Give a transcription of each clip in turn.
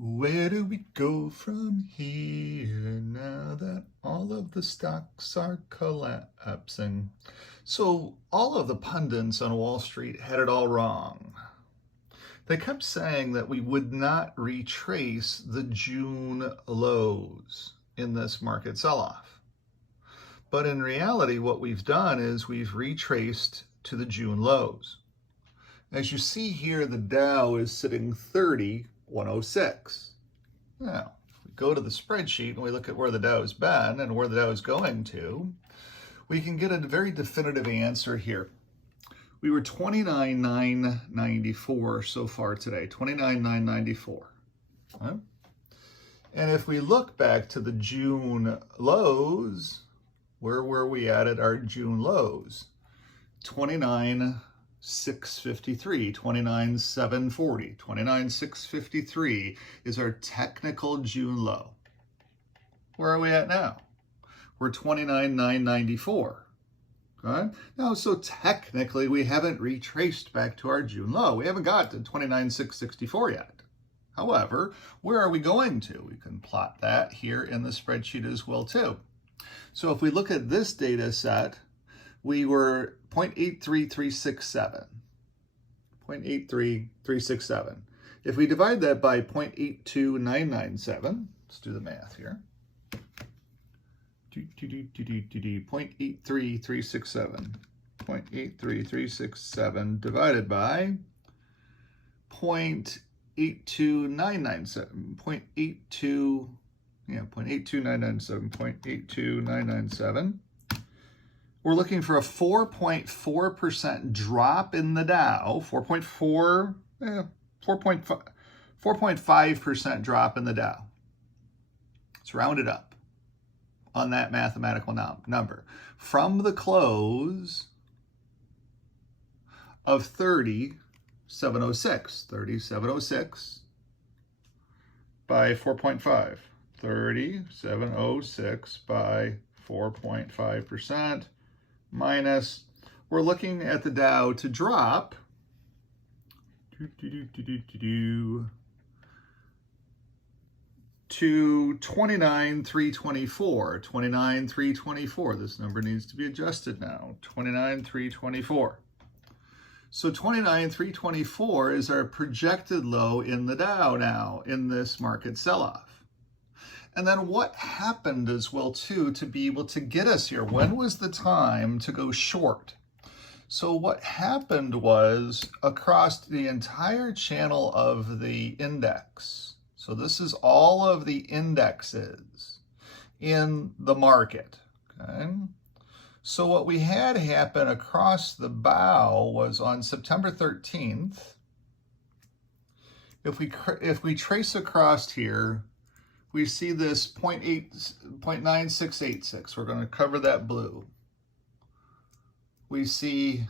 Where do we go from here now that all of the stocks are collapsing? So all of the pundits on Wall Street had it all wrong. They kept saying that we would not retrace the June lows in this market sell-off. But in reality, what we've done is we've retraced to the June lows. As you see here, the Dow is sitting 30,106. Now, if we go to the spreadsheet and we look at where the Dow has been and where the Dow is going to, we can get a very definitive answer here. We were 29,994 so far today, 29,994. Okay? And if we look back to the June lows, where were we at our June lows? 29,653, 29,740, 29,653 is our technical June low. Where are we at now? We're 29,994. Okay? Now, so technically, we haven't retraced back to our June low. We haven't got to 29,664 yet. However, where are we going to? We can plot that here in the spreadsheet as well, too. So if we look at this data set, we were 0.83367. 0.83367. If we divide that by 0.82997, let's do the math here. 0.83367. 0.83367 divided by 0.82997. 0.82997. We're looking for a 4.4% drop in the Dow, 4.5% drop in the Dow. It's rounded up on that mathematical number. From the close of 30,706, 30,706 by 4.5. 30,706 by 4.5%. Minus, we're looking at the Dow to drop to 29,324. 29,324. This number needs to be adjusted now. 29,324. So 29,324 is our projected low in the Dow now in this market sell-off. And then what happened as well, too, to be able to get us here? When was the time to go short? So what happened was across the entire channel of the index. So this is all of the indexes in the market. Okay? So what we had happen across the bow was on September 13th. If we trace across here, we see this 0.9686. We're going to cover that blue. We see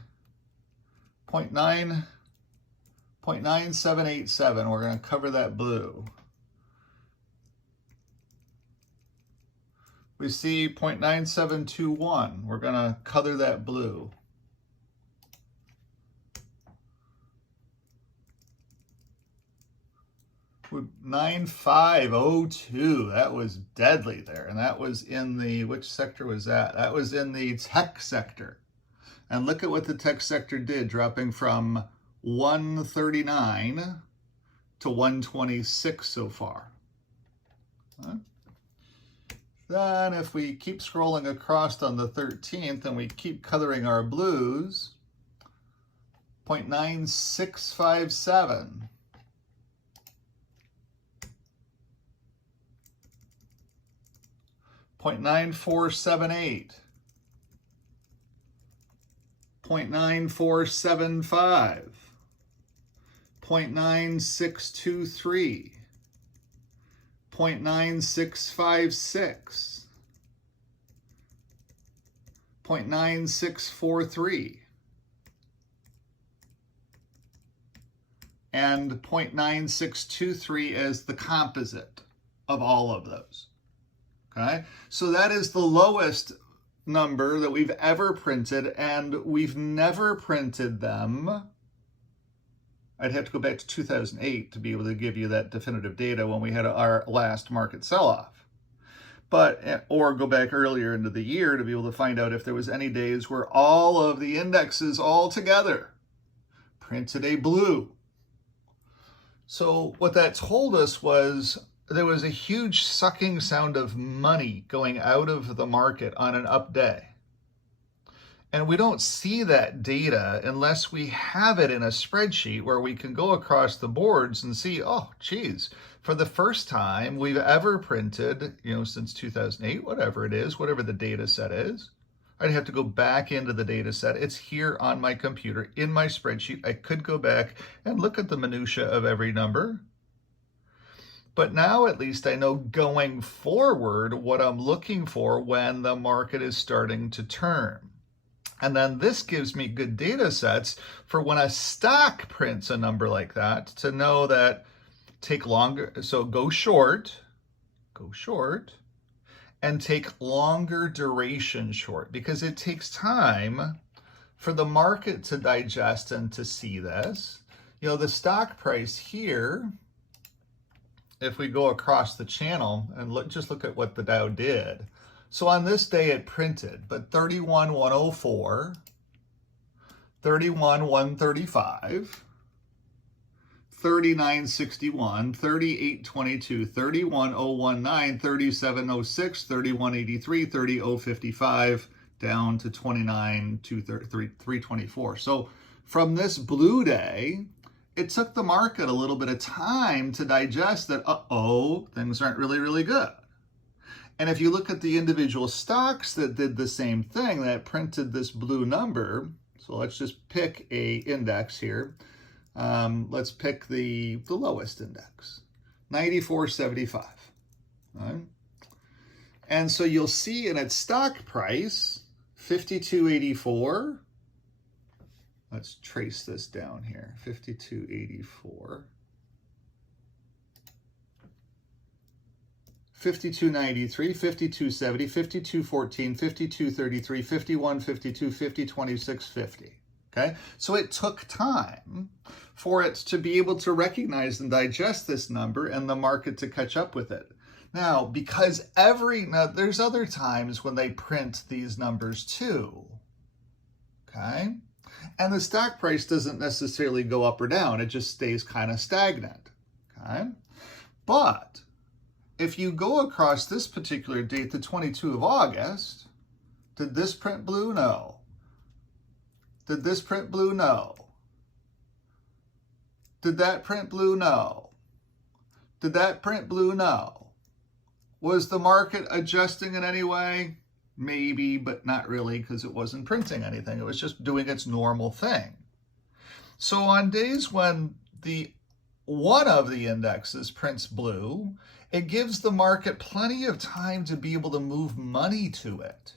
0.9787. We're going to cover that blue. We see 0.9721. We're going to color that blue. With 9502, that was deadly there. And that was in the, which sector was that? That was in the tech sector. And look at what the tech sector did, dropping from 139 to 126 so far. Huh? Then if we keep scrolling across on the 13th and we keep coloring our blues, 0.9657. 0.9478, 0.9475, 0.9623, 0.9656, 0.9643, and 0.9623 as the composite of all of those. Okay, so that is the lowest number that we've ever printed, and we've never printed them I'd have to go back to 2008 to be able to give you that definitive data when we had our last market sell-off. But, or go back earlier into the year to be able to find out if there was any days where all of the indexes all together printed a blue. So what that told us was there was a huge sucking sound of money going out of the market on an up day. And we don't see that data unless we have it in a spreadsheet where we can go across the boards and see, oh, geez, for the first time we've ever printed, since 2008, whatever it is, whatever the data set is, I'd have to go back into the data set. It's here on my computer in my spreadsheet. I could go back and look at the minutia of every number. But now at least I know going forward what I'm looking for when the market is starting to turn. And then this gives me good data sets for when a stock prints a number like that to know that take longer. So go short, and take longer duration short, because it takes time for the market to digest and to see this. The stock price here, if we go across the channel and just look at what the Dow did. So on this day it printed, but 31,104, 31,135, 39.61, 38.22, 31.019, 37.06, 31.83, 30.055, down to 29.324. So from this blue day, it took the market a little bit of time to digest that, things aren't really, really good. And if you look at the individual stocks that did the same thing, that printed this blue number, so let's just pick a index here. Let's pick the lowest index, 94.75. Right? And so you'll see in its stock price, 52.84. Let's trace this down here, 52.84. 52.93, 52.70, 52.14, 52.33, 51.52, 50.26.50. Okay, so it took time for it to be able to recognize and digest this number and the market to catch up with it. Now, because there's other times when they print these numbers too. Okay, and the stock price doesn't necessarily go up or down; it just stays kind of stagnant. Okay, but if you go across this particular date, the 22 of August, did this print blue? No. Did this print blue? No. Did that print blue? No. Did that print blue? No. Was the market adjusting in any way? Maybe, but not really, because it wasn't printing anything. It was just doing its normal thing. So on days when one of the indexes prints blue, it gives the market plenty of time to be able to move money to it,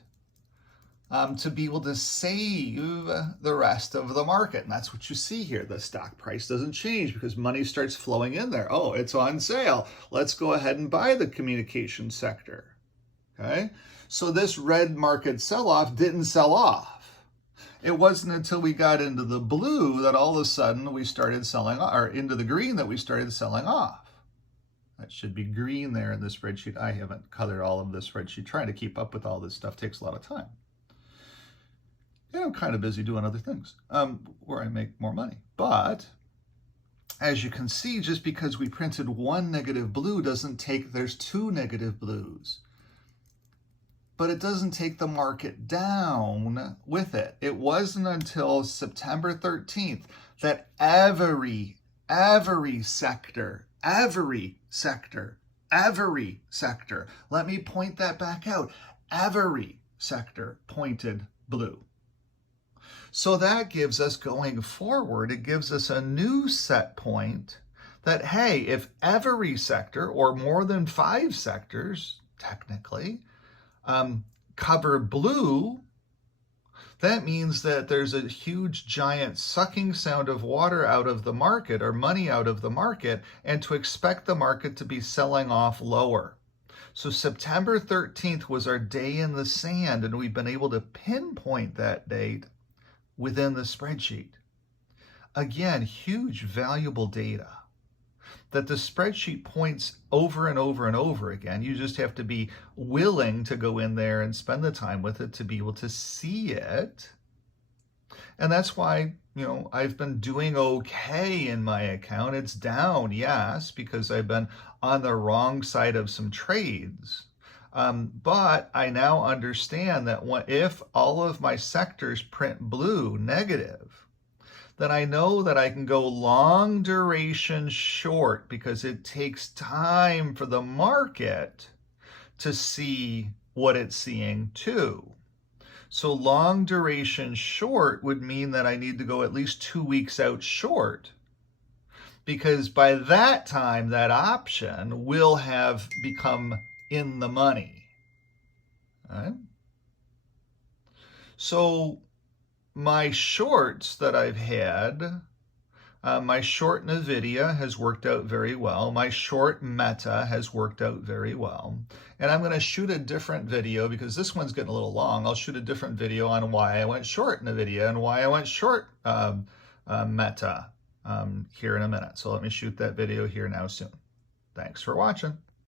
to be able to save the rest of the market. And that's what you see here. The stock price doesn't change because money starts flowing in there. Oh, it's on sale. Let's go ahead and buy the communication sector. Okay, so this red market sell-off didn't sell off. It wasn't until we got into the blue that all of a sudden we started selling, or into the green that we started selling off. That should be green there in the spreadsheet. I haven't colored all of the spreadsheet. Trying to keep up with all this stuff takes a lot of time. I'm kind of busy doing other things where I make more money. But as you can see, just because we printed one negative blue there's two negative blues. But it doesn't take the market down with it. It wasn't until September 13th that every sector, let me point that back out, every sector pointed blue. So that gives us, going forward, it gives us a new set point that, hey, if every sector, or more than 5 sectors, technically, cover blue, that means that there's a huge, giant sucking sound of water out of the market, or money out of the market, and to expect the market to be selling off lower. So September 13th was our day in the sand, and we've been able to pinpoint that date within the spreadsheet. Again, huge valuable data that the spreadsheet points over and over and over again. You just have to be willing to go in there and spend the time with it to be able to see it. And that's why, I've been doing okay in my account. It's down, yes, because I've been on the wrong side of some trades. But I now understand that if all of my sectors print blue, negative, then I know that I can go long duration short because it takes time for the market to see what it's seeing too. So long duration short would mean that I need to go at least 2 weeks out short, because by that time that option will have become in the money. All right? So my shorts that I've had, my short NVIDIA has worked out very well. My short Meta has worked out very well. And I'm going to shoot a different video because this one's getting a little long. I'll shoot a different video on why I went short NVIDIA and why I went short Meta here in a minute. So let me shoot that video here now soon. Thanks for watching.